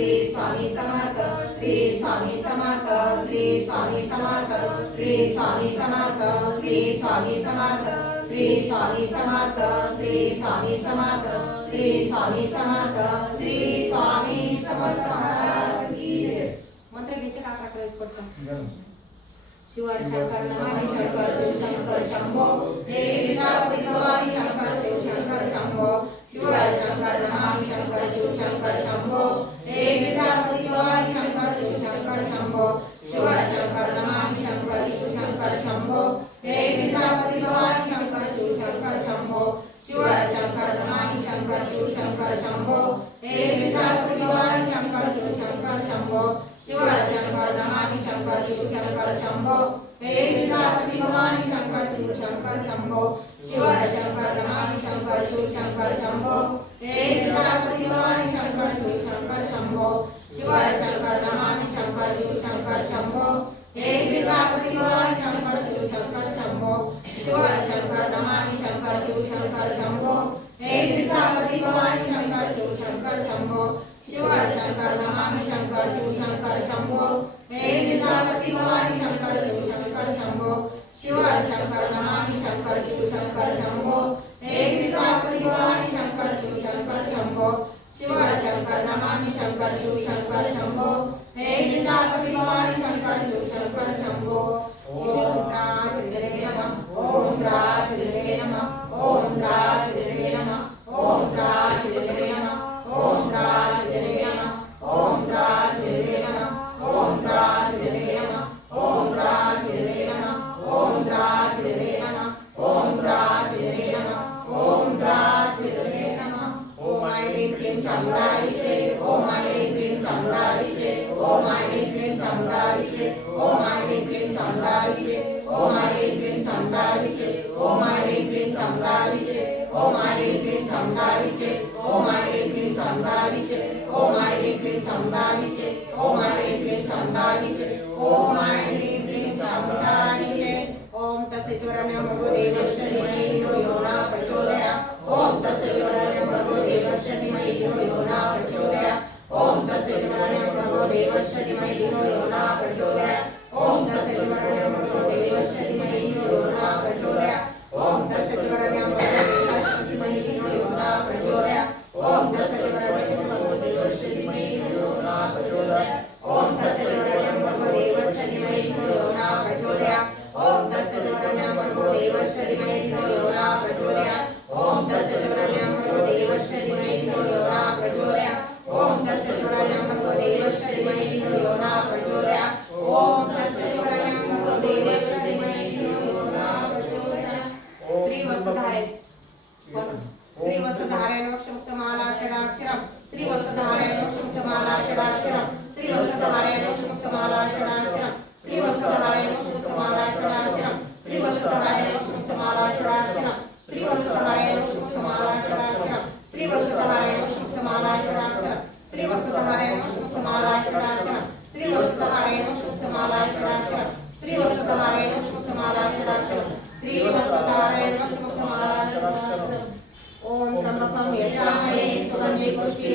श्री स्वामी समर्थ श्री स्वामी समर्थ श्री स्वामी समर्थ श्री स्वामी समर्थ श्री स्वामी समर्थ श्री स्वामी समर्थ श्री स्वामी समर्थ श्री स्वामी समर्थ श्री स्वामी समर्थ महाराज की मंत्र घ्यायचे का काका वेळेस पटकन शिवाय शंकर नमामि शंकर शिव शंकर शंभो. हे भवानी शंकर शिव शंकर शंभो. 어. ह्रीं चौंदानीचे ओम आय ह्रीं चौंदानीचे ओम आय ह्रीं ह्रीं चौंदानीचे ओम तस्य ज्वरण्य भगो देवस्य धीमहि धियो यो न प्रचोदया ओम तस्य ज्वरण्य भगो देवस्य धीमहि धियो यो न प्रचोदया ओम तस्य ज्वरण्य भगो देवस्य धीमहि धियो यो श्री वस्त्रधारे श्री वस्त्रधारेण वक्षमुक्तमाला षडाक्षरम् श्री वस्त्रधारेण वक्षमुक्तमाला षडाक्षरम् श्री वस्त्रधारेण वक्षमुक्तमाला षडाक्षरम् श्री वस्त्रधारेण वक्षमुक्तमाला षडाक्षरम् श्री वस्त्रधारेण वक्षमुक्तमाला षडाक्षरम् श्री वस्त्रधारेण वक्षमुक्तमाला षडाक्षरम् श्री वस्त्रधारेण वक्षमुक्तमाला be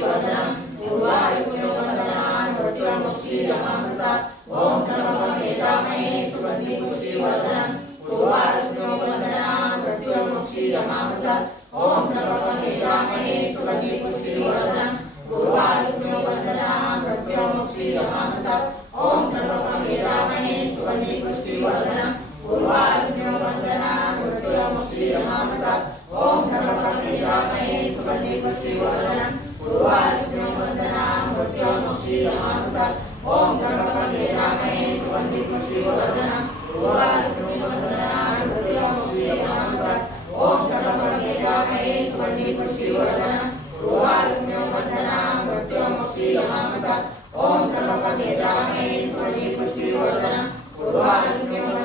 ओम त्र्यंबकं यजामहे सुगन्धि पुष्टिवर्धनम् उर्वारुकयो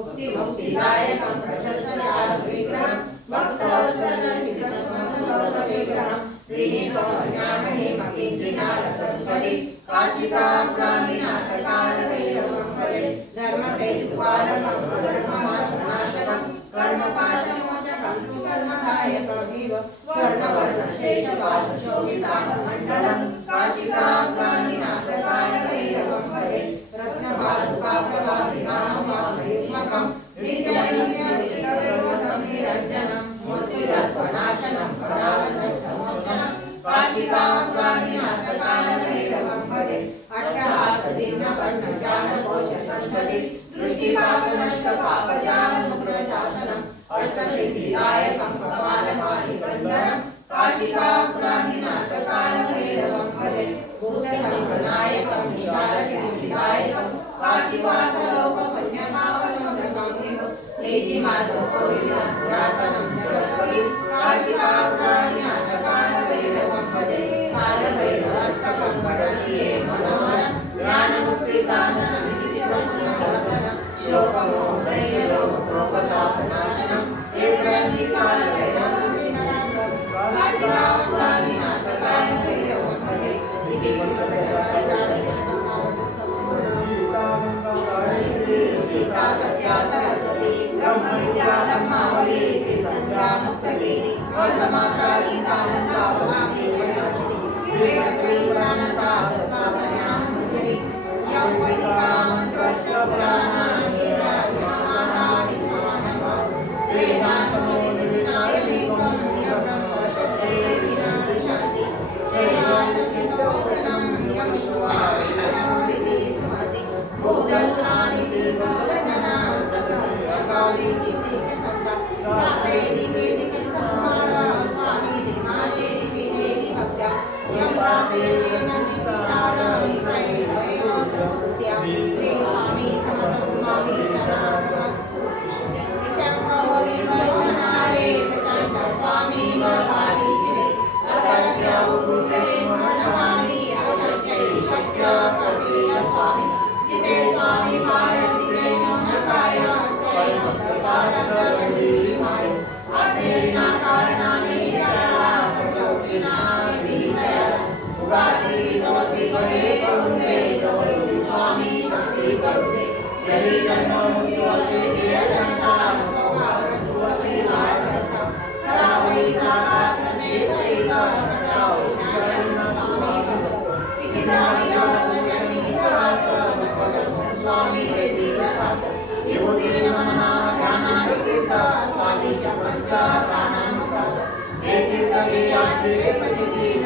मुक्तिमुक्तिदायकं प्रशस्तचारुविग्रहं भक्तवत्सलसितं समस्तलोकविग्रहं विनीतज्ञानहेमकिङ्किनारसत्कटि काशिकाग्रादिनाथकालभैरवं भजे धर्मसेतुपालकं कर्मपाशमोचकं सुकर्मदायकमिव स्वर्णवर्णशेषपाशशोभिताण्डमण्डलं काशिकाग्रादिनाथकालभैरवं విశాలకం విశాలగిరి విదాయకం కాశీవాస లోక పుణ్యపాప సోదకం నీకు నీతి మార్గం కోవిదం పురాతనం జగత్పతి Di. प्राणानुतात हे तीर्थ हे आठवे प्रचिती